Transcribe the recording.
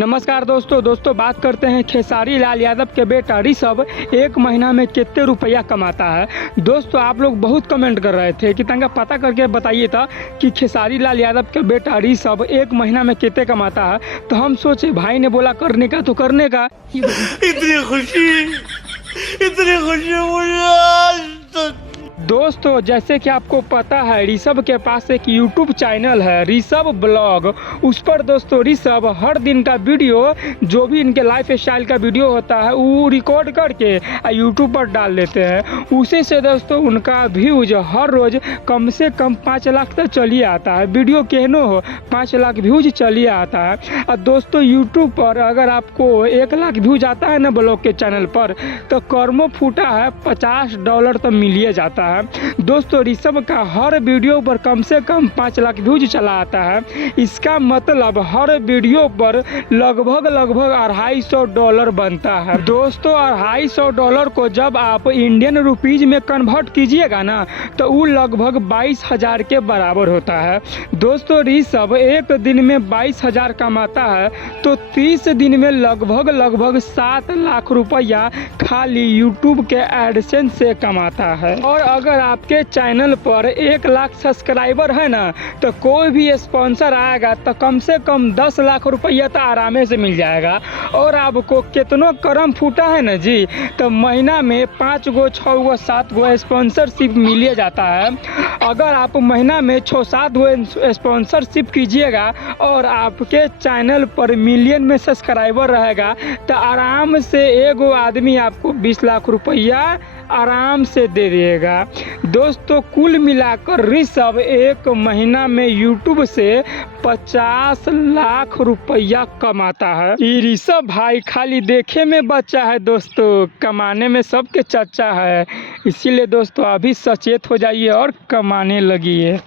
नमस्कार दोस्तों बात करते हैं खेसारी लाल यादव के बेटा ऋषभ एक महीना में कितने रुपया कमाता है। दोस्तों आप लोग बहुत कमेंट कर रहे थे कि तंगा पता करके बताइए था कि खेसारी लाल यादव के बेटा ऋषभ एक महीना में कितने कमाता है। तो हम सोचे भाई ने बोला करने का तो करने का। इतनी खुशी मुझे। दोस्तों जैसे कि आपको पता है ऋषभ के पास एक यूट्यूब चैनल है ऋषभ ब्लॉग। उस पर दोस्तों ऋषभ हर दिन का वीडियो जो भी इनके लाइफ स्टाइल का वीडियो होता है वो रिकॉर्ड करके यूट्यूब पर डाल देते हैं। उसी से दोस्तों उनका व्यूज हर रोज कम से कम 5 लाख तक चलिए आता है। वीडियो कहनो हो 5 लाख व्यूज चलिए आता है। और दोस्तों यूट्यूब पर अगर आपको 1 लाख व्यूज आता है ना ब्लॉग के चैनल पर तो कर्मो फूटा है $50 तो मिलिए जाता है। दोस्तों ऋषभ का हर वीडियो पर कम से कम 5 लाख व्यूज चला आता है। इसका मतलब हर वीडियो पर लगभग $250 बनता है। दोस्तों $250 को जब आप इंडियन रुपीज में कन्वर्ट कीजिएगा ना तो वो लगभग 22,000 के बराबर होता है। दोस्तों ऋषभ एक दिन में 22,000 कमाता है तो 30 दिन में लगभग 7 लाख रुपया खाली यूट्यूब के एडसेंस से कमाता है। और अगर आपके चैनल पर 1 लाख सब्सक्राइबर है ना तो कोई भी स्पॉन्सर आएगा तो कम से कम 10 लाख रुपया तो आराम से मिल जाएगा। और आपको कितनों करम फूटा है ना जी तो महीना में 5 गो 6 गो 7 गो स्पॉन्सरशिप मिल जाता है। अगर आप महीना में 6-7 गो स्पॉन्सरशिप कीजिएगा और आपके चैनल पर मिलियन में सब्सक्राइबर रहेगा तो आराम से एगो आदमी आपको 20 लाख रुपया आराम से दे देगा। दोस्तों कुल मिलाकर ऋषभ एक महीना में यूट्यूब से 50 लाख रुपया कमाता है। ये ऋषभ भाई खाली देखे में बच्चा है दोस्तों, कमाने में सबके चर्चा है। इसीलिए दोस्तों अभी सचेत हो जाइए और कमाने लगिए।